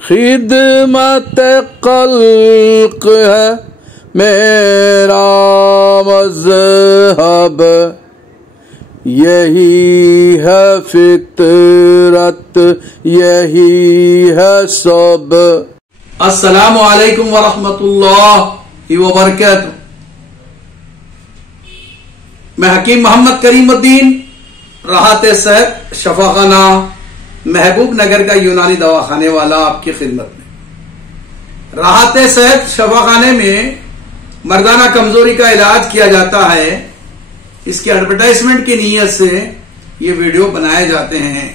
खिदमत खल्क है मेरा मज़हब, यही है फितरत, यही है सब। अस्सलामु अलैकुम वरहमतुल्लाहि वबरकातुहू। मैं हकीम मोहम्मद करीमुद्दीन राहत सेहत शफाखाना महबूब नगर का यूनानी दवाखाने वाला आपकी खिदमत में। राहत सेहत शफाखाने में मर्दाना कमजोरी का इलाज किया जाता है। इसके एडवर्टाइजमेंट की नीयत से ये वीडियो बनाए जाते हैं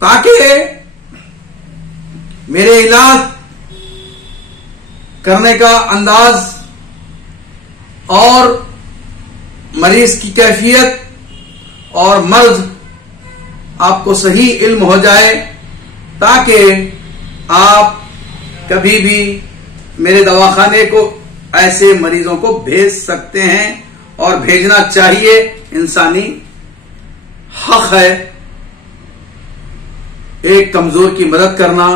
ताकि मेरे इलाज करने का अंदाज और मरीज की कैफियत और मर्ज आपको सही इल्म हो जाए, ताकि आप कभी भी मेरे दवाखाने को ऐसे मरीजों को भेज सकते हैं और भेजना चाहिए। इंसानी हक है, एक कमजोर की मदद करना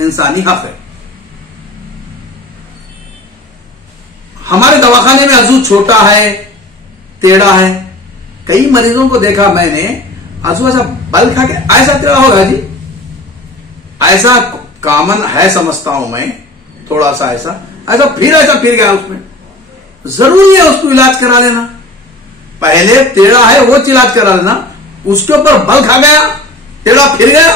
इंसानी हक है। हमारे दवाखाने में अज़ू छोटा है, टेढ़ा है। कई मरीजों को देखा मैंने, अज़ू ऐसा बल खा के ऐसा टेढ़ा होगा जी, ऐसा कॉमन है समझता हूं मैं, थोड़ा सा ऐसा फिर गया। उसमें जरूरी है उसको इलाज करा लेना। पहले टेढ़ा है वो इलाज करा लेना, उसके ऊपर बल खा गया, टेढ़ा फिर गया,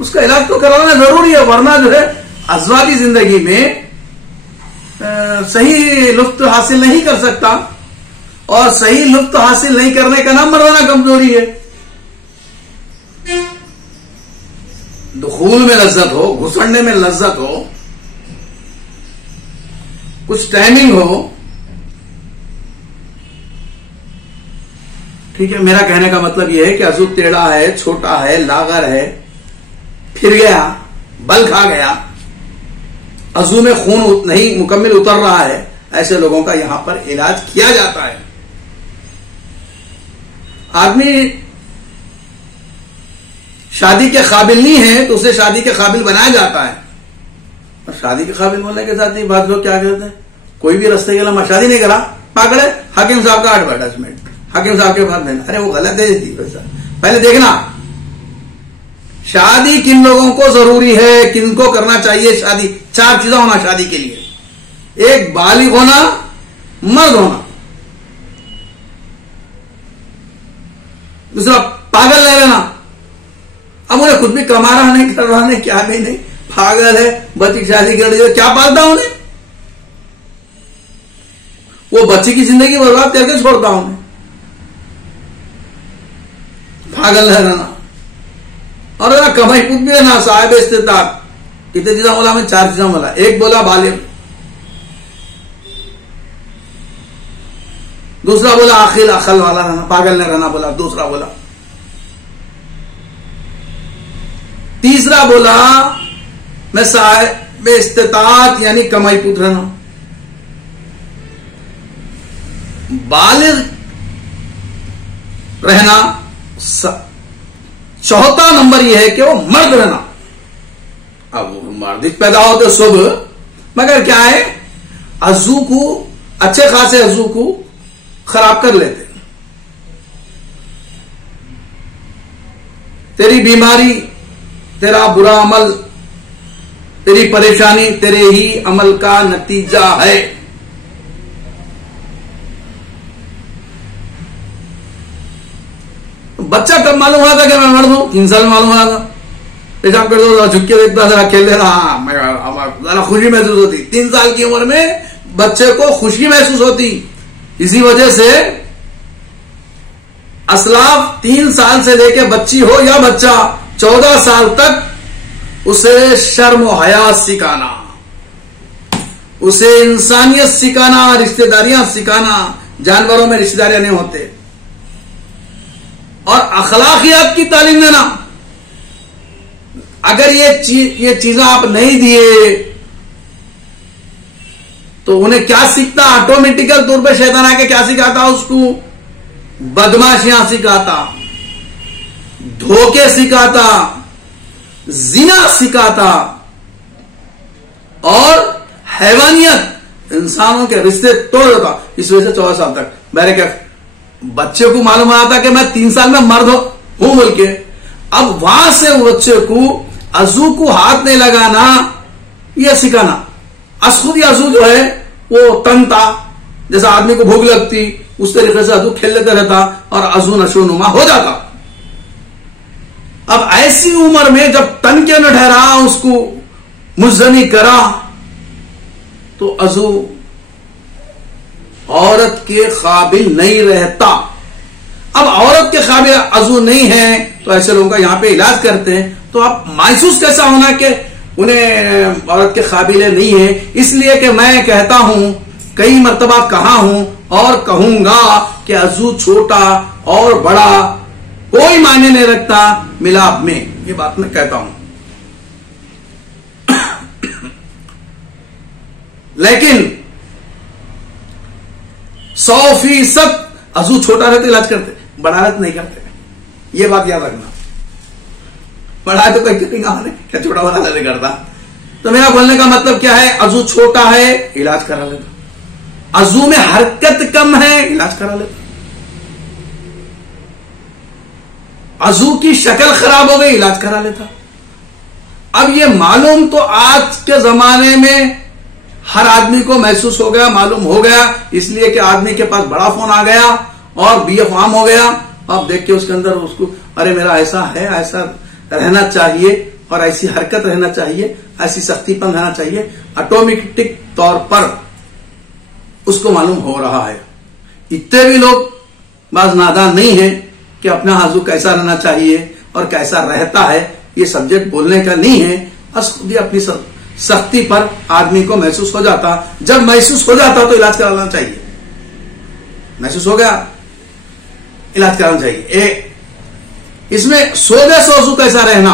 उसका इलाज तो कराना जरूरी है। वरना जो है अज़वाजी जिंदगी में सही लुत्फ हासिल नहीं कर सकता, और सही लुत्फ हासिल नहीं करने का नाम मर्दाना कमजोरी है। दुखूल में लज्जत हो, घुसड़ने में लज्जत हो, कुछ टाइमिंग हो, ठीक है। मेरा कहने का मतलब यह है कि अज़ू टेढ़ा है, छोटा है, लागर है, फिर गया, बल खा गया, अज़ू में खून नहीं मुकम्मल उतर रहा है, ऐसे लोगों का यहां पर इलाज किया जाता है। आदमी शादी के काबिल नहीं है तो उसे शादी के काबिल बनाया जाता है। और शादी के काबिल होने के साथ ही बात लोग क्या कहते हैं, कोई भी रास्ते के लिए मैं शादी नहीं करा, पकड़े हाकिम साहब का एडवर्टाइजमेंट, हाकिम साहब के पास देना। अरे वो गलत है जी, पहले देखना शादी किन लोगों को जरूरी है, किनको करना चाहिए शादी। 4 चीजें होना शादी के लिए। एक, बालिग होना, मर्द होना। दूसरा, पागल नहीं रहना। अब उन्हें खुद भी कमा रहा नहीं, कर रहा नहीं, क्या भी नहीं, पागल है, बच्ची की शादी कर दी, क्या पालता उन्हें, वो बच्ची की जिंदगी बर्बाद करके छोड़ता उन्हें। पागल नहीं रहना। और ना कमाई खुद भी है ना, साहिब इस्तिताअत। कितने चीजा बोला मैं? 4 चीजा बोला। एक बोला बालिग, दूसरा बोला आखिल, अकल वाला रहना, पागल नहीं रहना बोला, दूसरा बोला। तीसरा बोला मैं साहिब इस्तिताअत यानी कमाई पुत्र रहना। बालिग रहना। चौथा नंबर यह है कि वो मर्द रहना। अब मर्द पैदा होते शुभ, मगर क्या है, अज़ू को, अच्छे खासे अज़ू को खराब कर लेते। तेरी बीमारी, तेरा बुरा अमल, तेरी परेशानी तेरे ही अमल का नतीजा है। बच्चा कब मालूम हुआ था कि मैं मर्द हूं? 3 साल में मालूम हुआ था। पेशाब कर दो, झुक के देखता, जरा खेल दे रहा, जरा खुशी महसूस होती। 3 साल की उम्र में बच्चे को खुशी महसूस होती। इसी वजह से असलाफ 3 साल से लेके बच्ची हो या बच्चा 14 साल तक उसे शर्म और हया सिखाना, उसे इंसानियत सिखाना, रिश्तेदारियां सिखाना। जानवरों में रिश्तेदारियां नहीं होते। और अखलाकियात की तालीम देना। अगर ये चीजें आप नहीं दिए तो उन्हें क्या सीखता? ऑटोमेटिकल तौर पर शैतान आके क्या सिखाता उसको? बदमाशियां सिखाता, धोखे सिखाता, जिना सिखाता और हैवानियत, इंसानों के रिश्ते तोड़ देता। इस वजह से 14 साल तक मेरे क्या बच्चे को मालूम आया था कि मैं 3 साल में मर्द हूं बोल के। अब वहां से बच्चे को अजू को हाथ नहीं लगाना, यह सिखाना। खुद अजू जो है वो तनता, जैसा आदमी को भूख लगती उस तरीके से अजू खेल लेता रहता और अजू नशोनुमा हो जाता। अब ऐसी उम्र में जब तन के न ठहरा, उसको मुजनी करा, तो अजू औरत के काबिल नहीं रहता। अब औरत के काबिल अजू नहीं है तो ऐसे लोगों का यहां पे इलाज करते हैं। तो आप महसूस कैसा होना कि उन्हें औरत के काबिल नहीं है। इसलिए कि मैं कहता हूं, कई मर्तबा कहा हूं और कहूंगा कि अजू छोटा और बड़ा कोई मायने नहीं रखता मिलाप में, ये बात मैं कहता हूं। लेकिन 100% अजू छोटा रहते इलाज करते, बड़ा रहते नहीं करते। ये बात याद रखना। बड़ा है तो कोई क्या छोटा वाला नहीं करता। तो मेरा बोलने का मतलब क्या है, अजू छोटा है इलाज करा लेता, अजू में हरकत कम है इलाज करा लेता, अजू की शक्ल खराब हो गई इलाज करा लेता। अब ये मालूम तो आज के जमाने में हर आदमी को महसूस हो गया, मालूम हो गया, इसलिए कि आदमी के पास बड़ा फोन आ गया और बीएफ आम हो गया। अब देख के उसके अंदर उसको अरे मेरा ऐसा है, ऐसा रहना चाहिए और ऐसी हरकत रहना चाहिए, ऐसी सख्तीपन रहना चाहिए, ऑटोमेटिक तौर पर उसको मालूम हो रहा है। इतने भी लोग बाज नादान नहीं है कि अपना आजू कैसा रहना चाहिए और कैसा रहता है, ये सब्जेक्ट बोलने का नहीं है। बस खुद ही अपनी सख्ती पर आदमी को महसूस हो जाता। जब महसूस हो जाता तो इलाज कराना चाहिए। महसूस हो गया, इलाज कराना चाहिए। इसमें सोने से अजू कैसा रहना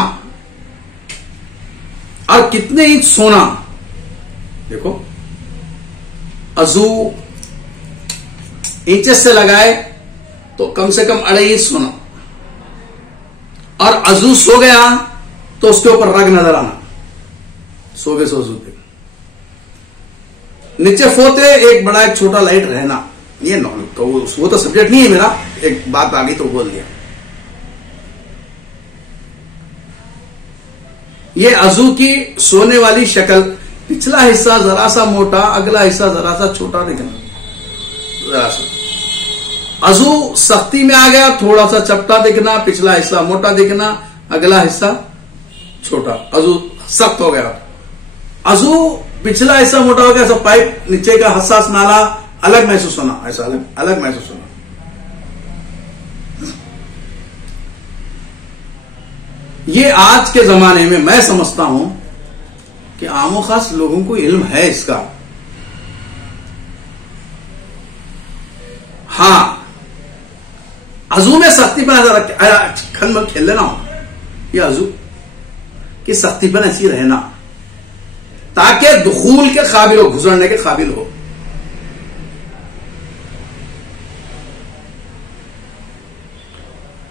और कितने इंच सोना, देखो अजू इंचेस से लगाए तो कम से कम 2.5 इंच सोना, और अजू सो गया तो उसके ऊपर रग नजर आना। सोगे सो अजू पे नीचे फोते एक बड़ा एक छोटा लाइट रहना, ये नॉर्मल। तो वो तो सब्जेक्ट नहीं है मेरा, एक बात आ गई तो बोल दिया। ये अजू की सोने वाली शक्ल, पिछला हिस्सा जरा सा मोटा, अगला हिस्सा जरा सा छोटा दिखना, जरा सा। अजू सख्ती में आ गया, थोड़ा सा चपटा दिखना, पिछला हिस्सा मोटा दिखना, अगला हिस्सा छोटा। अजू सख्त हो गया, अजू पिछला हिस्सा मोटा हो गया, सब पाइप नीचे का हसास नाला अलग महसूस होना, ऐसा अलग अलग महसूस होना। ये आज के जमाने में मैं समझता हूं कि आमो खास लोगों को इल्म है इसका। हां, अजू में सख्ती पर खन मत खेल लेना हो, ये अजू की सख्ती पर ऐसी रहना ताकि दुखूल के काबिल हो, गुजरने के काबिल हो।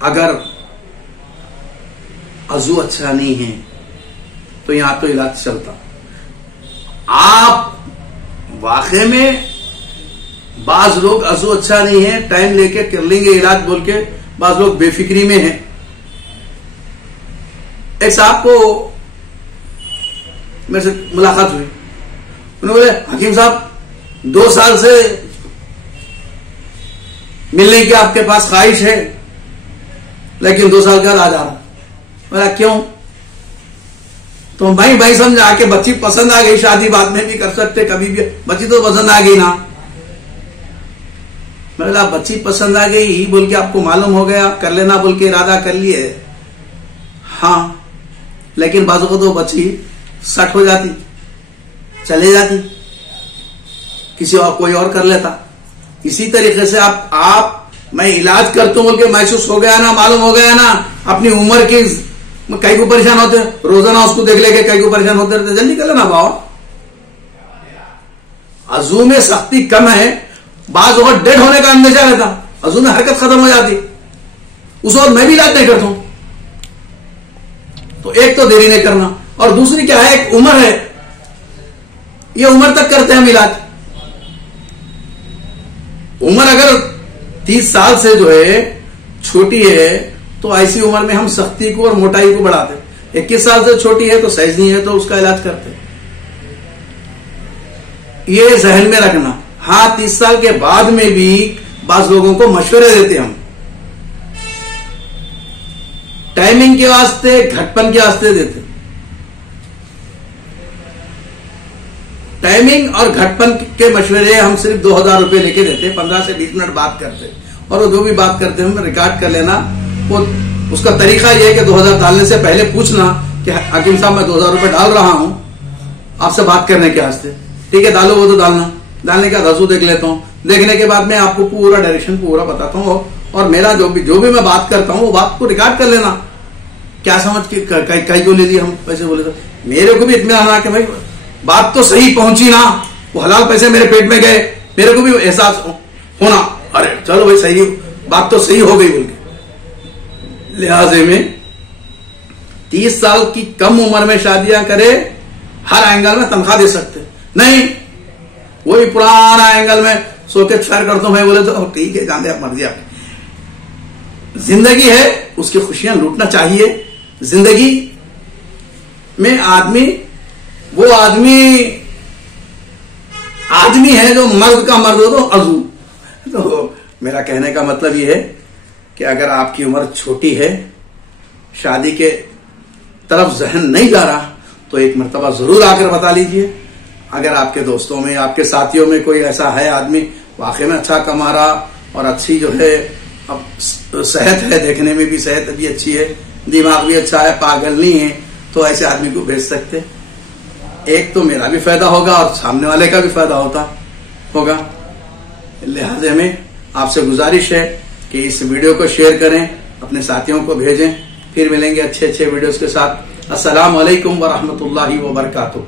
अगर अजू अच्छा नहीं है तो यहां तो इलाज चलता। आप वाकई में बाज लोग अजू अच्छा नहीं है, टाइम लेके कर लेंगे इलाज बोल के, बाज लोग बेफिक्री में हैं। एक साहब को मेरे से मुलाकात हुई, उन्होंने बोले हकीम साहब 2 साल से मिलने की आपके पास ख्वाहिश है, लेकिन 2 साल का राज आ रहा। बोला क्यों? तो भाई समझा के बच्ची पसंद आ गई, शादी बाद में भी कर सकते, कभी भी बच्ची तो पसंद आ गई ना। बोला बच्ची पसंद आ गई ही बोल के आपको मालूम हो गया, कर लेना बोल के इरादा कर लिए। हाँ, लेकिन बाजू को तो बच्ची सट हो जाती, चले जाती, किसी और कोई और कर लेता। इसी तरीके से आप मैं इलाज करता हूं बोल के महसूस हो गया ना, मालूम हो गया ना, अपनी उम्र की कई को परेशान होते, रोजाना उसको देख लेके कई को परेशान होते रहते, जल्दी कर लेना बाबा। अजू में सख्ती कम है, बाज वक्त डेड होने का अंदेशा रहता, अजू में हरकत खत्म हो जाती, उस वक्त मैं भी इलाज नहीं करता हूं। तो एक तो देरी नहीं करना, और दूसरी क्या है, एक उम्र है, ये उम्र तक करते हैं इलाज। उम्र अगर 30 साल से जो है छोटी है तो ऐसी उम्र में हम सख्ती को और मोटाई को बढ़ाते। 21 साल से छोटी है तो साइज नहीं है तो उसका इलाज करते। ये जहन में रखना। हाँ, 30 साल के बाद में भी बाज लोगों को मशवरे देते हम, टाइमिंग के वास्ते, घटपन के वास्ते देते। टाइमिंग और घटपन के मशवरे हम सिर्फ 2000 रुपए लेके देते, 15 से 20 मिनट बात करते, और वो जो भी बात करते हैं हम रिकॉर्ड कर लेना। वो उसका तरीका यह है कि 2000 डालने से पहले पूछना कि हकीम साहब मैं 2000 रुपए डाल रहा हूं आपसे बात करने के वास्ते, ठीक है, डालो। वो तो डालने का रजू देख लेता हूं, देखने के बाद मैं आपको पूरा डायरेक्शन पूरा बताता हूं, और मेरा जो भी मैं बात करता हूं वो बात को रिकॉर्ड कर लेना। क्या समझ के कहीं को ले लिया हम पैसे, बोले तो मेरे को भी इत्मीनान आ कि भाई बात तो सही पहुंची ना, वो हलाल पैसे मेरे पेट में गए, मेरे को भी एहसास होना, अरे चलो भाई सही, बात तो सही हो गई बोल के। लिहाजे में 30 साल की कम उम्र में शादियां करे, हर एंगल में तनख्वाह दे सकते नहीं, वही पुराना एंगल में सॉकेट फायर करता हूं मैं, बोले तो ठीक है, जान दे, आप मर्जी आप। जिंदगी है, उसकी खुशियां लूटना चाहिए। जिंदगी में आदमी वो आदमी है जो मर्द का मर्द हो तो अजू। तो मेरा कहने का मतलब ये है कि अगर आपकी उम्र छोटी है, शादी के तरफ जहन नहीं जा रहा, तो एक मर्तबा जरूर आकर बता लीजिए। अगर आपके दोस्तों में, आपके साथियों में कोई ऐसा है आदमी वाकई में अच्छा कमा रहा और अच्छी जो है अब सेहत है, देखने में भी सेहत भी अच्छी है, दिमाग भी अच्छा है, पागल नहीं है, तो ऐसे आदमी को भेज सकते। एक तो मेरा भी फायदा होगा और सामने वाले का भी फायदा होगा। लिहाजे में आपसे गुजारिश है कि इस वीडियो को शेयर करें, अपने साथियों को भेजें। फिर मिलेंगे अच्छे अच्छे वीडियोस के साथ। अस्सलाम वालेकुम व रहमतुल्लाहि व बरकातुहू।